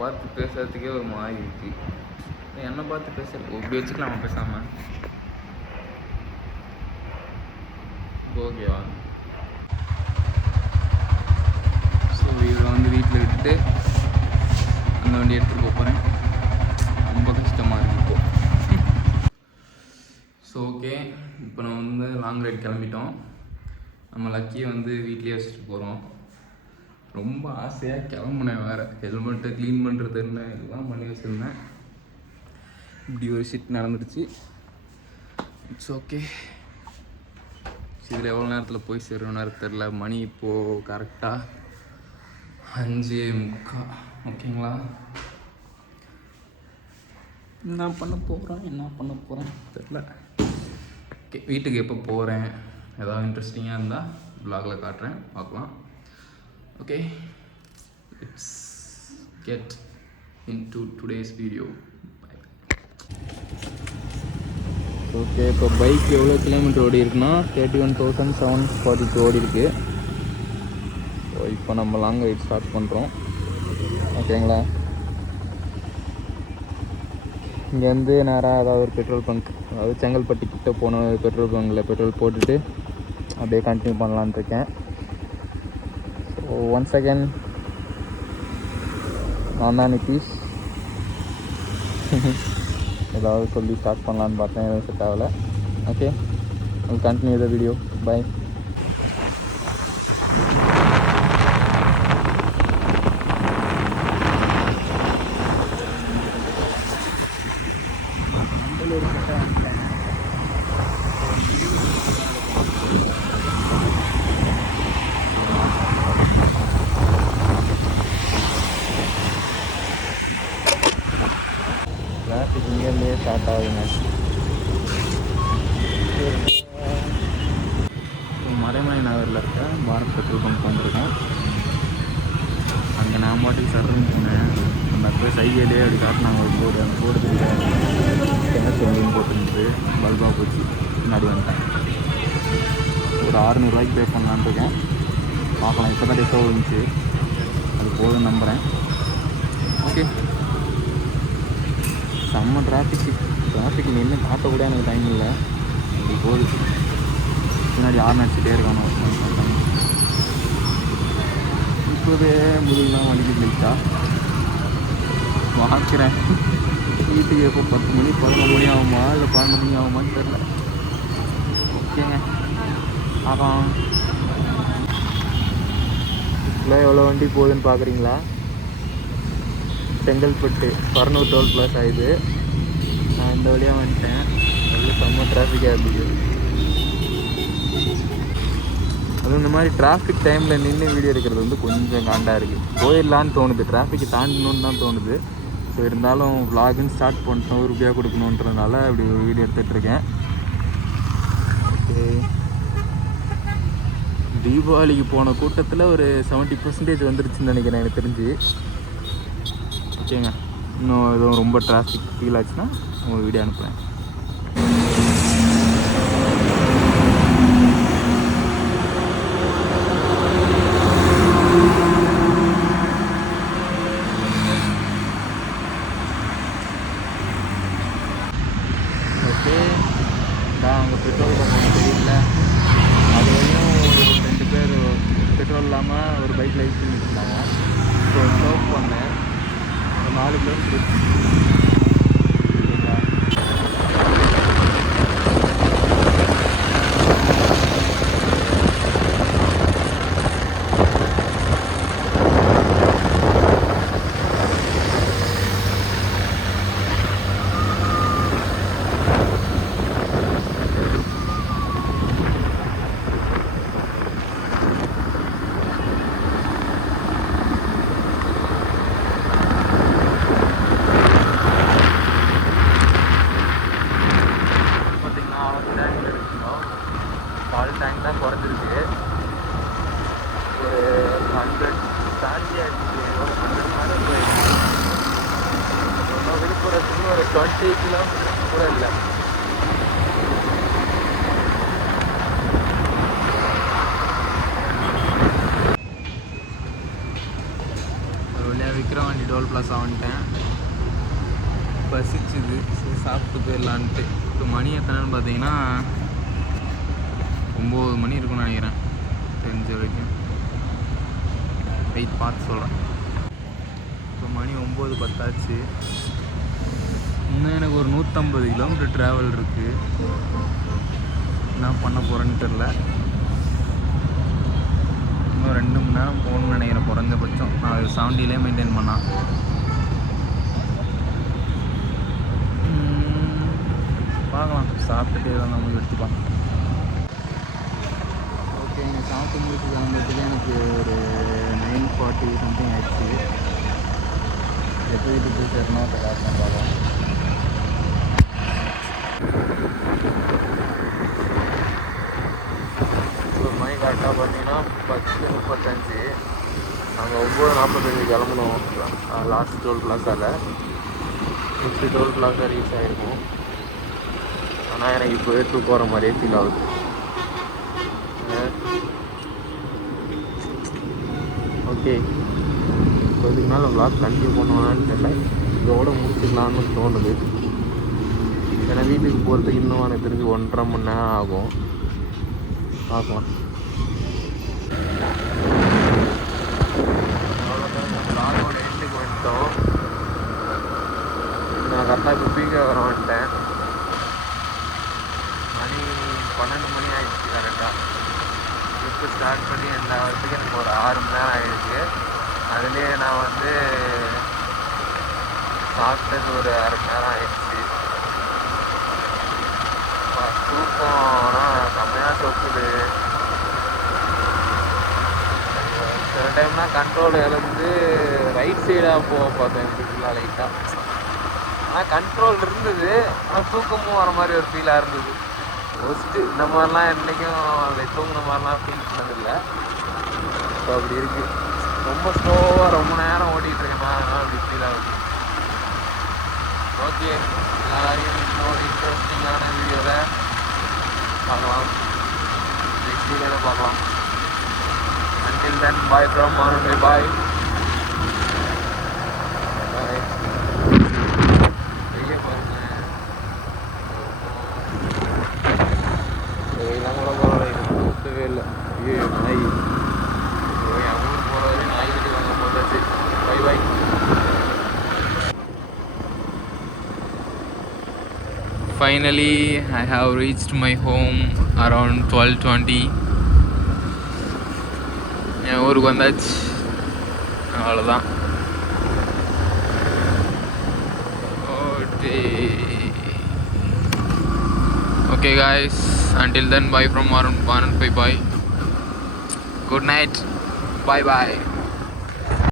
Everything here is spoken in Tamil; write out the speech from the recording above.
பார்த்து பேசுறதுக்கே ஒரு மாதிரி இருக்கு. என்னை பார்த்து பேசுறது இப்படி வச்சுக்கலாமா பேசாமல்? ஓகேவா? ஸோ இதை வந்து வீட்டில் விட்டுட்டு அந்த வண்டி எடுத்துகிட்டு போகிறேன். ரொம்ப கஷ்டமாக இருக்குது இப்போது. ஸோ ஓகே, இப்போ நம்ம வந்து லாங் ரைட் கிளம்பிட்டோம். நம்ம லக்கியை வந்து வீட்லேயே வச்சுட்டு போகிறோம். ரொம்ப ஆசையாக கிளம்புனேன் வேறு. ஹெல்மெட்டை க்ளீன் பண்ணுறது என்ன இதெல்லாம் பண்ணி வச்சுருந்தேன். இப்படி ஒரு ஷிட் நடந்துடுச்சு. It's okay. இதில் எவ்வளோ நேரத்தில் போய் சேரும் நேரம் தெரில. மணி இப்போது கரெக்டாக 5:45. ஓகேங்களா? என்ன பண்ண போகிறேன் தெரில. ஓகே, வீட்டுக்கு எப்போ போகிறேன், ஏதாவது இன்ட்ரெஸ்டிங்காக இருந்தால் வ்ளாகில் காட்டுறேன், பார்க்கலாம். Okay, let's get into today's video. Okay, இப்போ பைக் எவ்வளோ கிலோமீட்டர் ஓடி இருக்குன்னா 31,742 ஓடி இருக்குது. ஸோ இப்போ நம்ம லாங் ரைட் ஸ்டார்ட் பண்ணுறோம். ஓகேங்களா? இங்கேருந்து நேராக ஏதாவது ஒரு பெட்ரோல் பங்க், அதாவது செங்கல்பட்டு கிட்ட போன பெட்ரோல் பங்கில் பெட்ரோல் போட்டுட்டு அப்படியே கண்டினியூ பண்ணலான்னு இருக்கேன். ஸோ ஒன்ஸ் அகேன் நான் தான் நிதிஷ். ஏதாவது சொல்லி ஸ்டார்ட் பண்ணலான்னு பார்த்தேன், எதுவும் செட் ஆகலை. Okay, will continue the video. Bye. Traffic இங்கேருந்தே ஸ்டார்ட் ஆகுதுங்க. மறைமலை நகரில் இருக்க பாரத் பெட்ரோல் பங்க் வந்திருக்கோம். அங்கே நான் பாட்டுக்கு சர்றன்னு போனேன். அந்த போய் சைக்கிளே அப்படி காட்டினாங்க ஒரு போர்டு. அந்த போர்டு தெரியாது, கேஷ் ஒன்றுன்னு போட்டுருந்து பல்பாக போச்சு. முன்னாடி வந்துட்டேன். ஒரு 600 ரூபாய்க்கு பே பண்ணலான்னு இருக்கேன். பார்க்கலாம். இப்போ தான் டிஸ்கவுண்ட் இருந்துச்சு, அது போதும்னு நம்புகிறேன். ஓகே, செம்ம டிராஃபிக் நின்று காட்டக்கூட எனக்கு டைம் இல்லை. அப்படி போகுது. முன்னாடி ஆறு நடிச்சுட்டே இருக்கணும். இப்போவே முடியலாம் வலிக்கு லைட்டா வாக்கிறேன். வீட்டுக்கு எப்போ 10 மணி 11 மணி ஆகுமா இல்லை 12 மணி ஆகுமான்னு தெரில. ஓகேங்க, ஆமாம். இப்போ எவ்வளோ வண்டி போகுதுன்னு பார்க்குறீங்களா? செங்கல்பட்டு பரனூர் டோல் பிளாஸ் ஆகுது. நான் இந்த வழியாக வந்துட்டேன். நல்ல செம்ம டிராஃபிக்காக இருந்துச்சு. அதுவும் இந்த மாதிரி டிராஃபிக் டைமில் நின்று வீடியோ எடுக்கிறது வந்து கொஞ்சம் காண்டாக இருக்குது. போயிடலான்னு தோணுது, டிராஃபிக்கு தாண்டணுன்னு தான் தோணுது. ஸோ இருந்தாலும் விலாகுன்னு ஸ்டார்ட் பண்ணிட்டோம், ரூபாய் கொடுக்கணுன்றதுனால இப்படி ஒரு வீடியோ எடுத்துகிட்ருக்கேன். ஓகே, தீபாவளிக்கு போன கூட்டத்தில் ஒரு 70% வந்துருச்சுன்னு நினைக்கிறேன் எனக்கு தெரிஞ்சு. ஓகேங்க, இன்னும் எதுவும் ரொம்ப டிராஃபிக் ஃபீல் ஆச்சுன்னா உங்களுக்கு வீடியோ அனுப்புகிறேன். ஓகே, அங்கே பெட்ரோல் பங்க் தெரியல. அது வரையும் 2 பேர் பெட்ரோல் இல்லாமல் ஒரு பைக்கில் யூஸ் பண்ணிட்டு இருந்தாங்க. ஸோ ஸ்டாப் பண்ணேன். 4 கிலோமீட்டர். பால் டேங்க் தான் குறைஞ்சிருக்கு. ஒரு 100 தாண்டி ஆகிடுச்சு. 100 மாதிரி போயிடுச்சு. விழுப்புரத்துக்கு ஒரு 20 கிலோமீட்டர் கூட இல்லை. ஒரு வழியாக விக்ரவாண்டி டோல் பிளாஸா வந்துட்டேன். பசிச்சுது, சரி சாப்பிட்டு போயிடலான்ட்டு. இப்போ மணி எத்தனைன்னு பார்த்தீங்கன்னா 9 மணி இருக்குன்னு நினைக்கிறேன் தெரிஞ்ச வரைக்கும். வெயிட் பார்த்து சொல்கிறேன். இப்போ மணி 9:10 ஆச்சு. இன்னும் எனக்கு ஒரு 150 கிலோமீட்டர் ட்ராவல் இருக்குது. என்ன பண்ண போகிறேன்னு தெரில. இன்னும் 2 மணி நேரம் போகணுன்னு நினைக்கிறேன் குறைஞ்சபட்சம். நான் 70லே மெயின்டைன் பண்ணான். பார்க்கலாம், சாப்பிட்டுட்டு எதாவது நம்ம எடுத்துக்கலாம். ஓகே, இங்கே சாப்பிட்டு முடிச்சு கிளம்புறதுக்கு எனக்கு ஒரு 9:40 சம்திங் ஆயிடுச்சு. எப்போ வீட்டுக்கு போய் சேரணும் அதை காரணம் பார்க்கலாம். இப்போ மணி கரெக்டாக பார்த்தீங்கன்னா 10:35. நாங்கள் 9:45 கிளம்பணும். லாஸ்ட் டோல் பிளாஸால் நெக்ஸ்ட்டு டோல் பிளாஸாக ரீச் ஆகிருக்கும். ஆனால் எனக்கு இப்போ எடுத்து போகிற மாதிரியே ஃபீல் ஆகுது. ஓகே, இப்போ இதுக்கு மேலே விளாக் கண்டினியூ பண்ணுவான்னு தெரியல. இதோட முடிச்சுக்கலான்னு தோணுது. ஏன்னா வீட்டுக்கு போகிறதுக்கு இன்னும் எனக்கு தெரிஞ்சு 1.5 மணி நேரம் ஆகும். பார்க்கலாம். விளாகோட எண்டுக்கு வந்துட்டோம். நான் கரெக்டாக இப்போ பீக்காக வந்துட்டேன். மணி 12 மணி ஆகிடுச்சு கரெக்டாக. ட்ரிப்பு ஸ்டார்ட் பண்ணி எல்லாத்துக்கும் எனக்கு ஒரு 6 மணி நேரம் ஆகிடுச்சு. அதுலேயே நான் வந்து சாப்பிட்டது ஒரு 1/2 மணி நேரம் ஆகிடுச்சு. தூக்கம்னா செம்மையாக சொக்குது. சில டைம்னா கண்ட்ரோல் இழந்து ரைட் சைடாக போக பார்த்தேன் ஃபுல்லாக லைட்டாக. ஆனால் கண்ட்ரோல் இருந்தது, ஆனால் தூக்கமும் வர மாதிரி ஒரு ஃபீலாக இருந்தது. ஃபஸ்ட்டு இந்த மாதிரிலாம் என்றைக்கும் அதை தூங்குன மாதிரிலாம் ஃபீல் பண்ணதில்லை. இப்போ அப்படி இருக்குது. ரொம்ப ஸ்லோவாக ரொம்ப நேரம் ஓடிட்டுருக்கேன்னா அதனால் அப்படி ஃபீல் ஆகுது. ஓகே, எல்லாரையும் இன்னொரு இன்ட்ரெஸ்டிங்கான வீடியோவில் பார்க்கலாம். நெக்ஸ்ட் வீடியோவில் பார்க்கலாம். Until then, bye from Arun. Bye. Bye. வெளியே பாருங்க. வெயிலாம் கூட பரவாயில்ல, இது சுத்தவே இல்லை. ஐயோ நாய். என் ஊர் போகிற வரையும் நாய் கிட்ட வாங்க போதாச்சு. Bye bye. Finally, I have reached my home around 12:20. என் ஊருக்கு வந்தாச்சு. அவ்வளோதான். Okay guys, until then, bye from Arun. Bye bye. Good night. Bye bye.